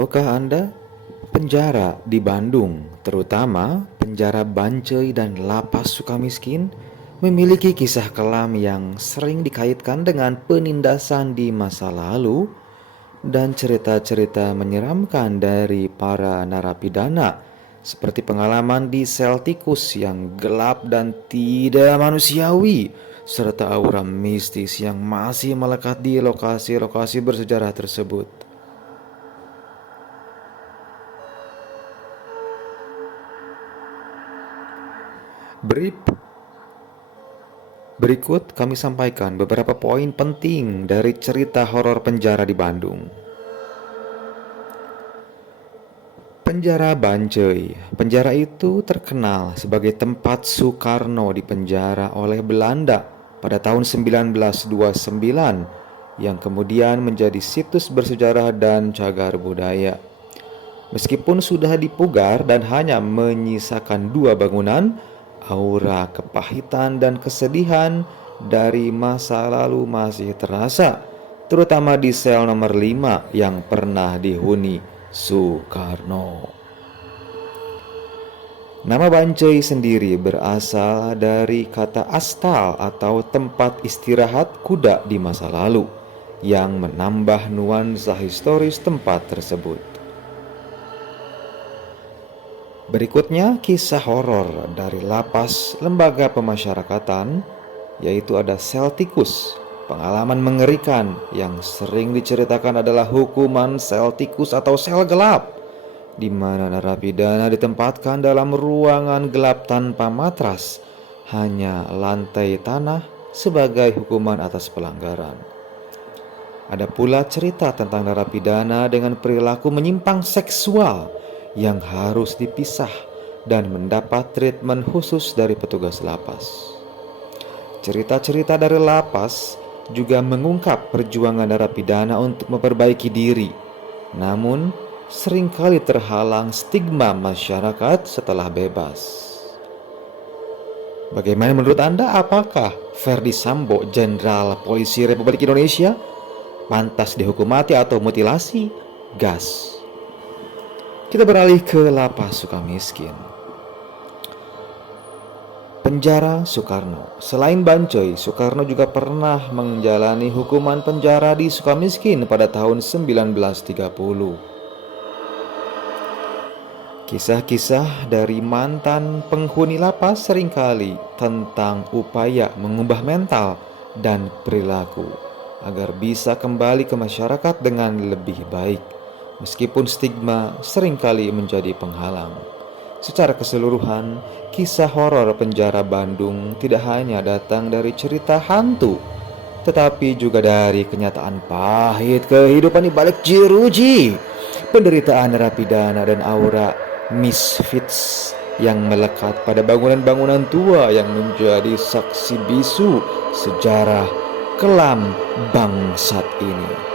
Tahukah Anda, penjara di Bandung, terutama penjara Bancai dan Lapas Sukamiskin, memiliki kisah kelam yang sering dikaitkan dengan penindasan di masa lalu dan cerita-cerita menyeramkan dari para narapidana, seperti pengalaman di sel tikus yang gelap dan tidak manusiawi, serta aura mistis yang masih melekat di lokasi-lokasi bersejarah tersebut. Berikut kami sampaikan beberapa poin penting dari cerita horor penjara di Bandung. Penjara Bancai. Penjara itu terkenal sebagai tempat Soekarno dipenjara oleh Belanda pada tahun 1929, yang kemudian menjadi situs bersejarah dan cagar budaya. Meskipun sudah dipugar dan hanya menyisakan 2 bangunan, aura kepahitan dan kesedihan dari masa lalu masih terasa, terutama di sel nomor 5 yang pernah dihuni Soekarno. Nama Bancai sendiri berasal dari kata astal atau tempat istirahat kuda di masa lalu, yang menambah nuansa historis tempat tersebut. Berikutnya kisah horor dari lapas lembaga pemasyarakatan, yaitu ada sel tikus. Pengalaman mengerikan yang sering diceritakan adalah hukuman sel tikus atau sel gelap, di mana narapidana ditempatkan dalam ruangan gelap tanpa matras, hanya lantai tanah sebagai hukuman atas pelanggaran. Ada pula cerita tentang narapidana dengan perilaku menyimpang seksual yang harus dipisah dan mendapat treatment khusus dari petugas lapas. Cerita-cerita dari lapas juga mengungkap perjuangan narapidana untuk memperbaiki diri, namun seringkali terhalang stigma masyarakat setelah bebas. Bagaimana menurut Anda, apakah Ferdy Sambo, Jenderal Polisi Republik Indonesia, pantas dihukum mati atau mutilasi? Gas. Kita beralih ke Lapas Sukamiskin. Penjara Soekarno. Selain Bancai, Soekarno juga pernah menjalani hukuman penjara di Sukamiskin pada tahun 1930. Kisah-kisah dari mantan penghuni lapas seringkali tentang upaya mengubah mental dan perilaku agar bisa kembali ke masyarakat dengan lebih baik, meskipun stigma seringkali menjadi penghalang. Secara keseluruhan, kisah horor penjara Bandung tidak hanya datang dari cerita hantu, tetapi juga dari kenyataan pahit kehidupan di balik jeruji, penderitaan narapidana dan aura misfits yang melekat pada bangunan-bangunan tua yang menjadi saksi bisu sejarah kelam bangsat ini.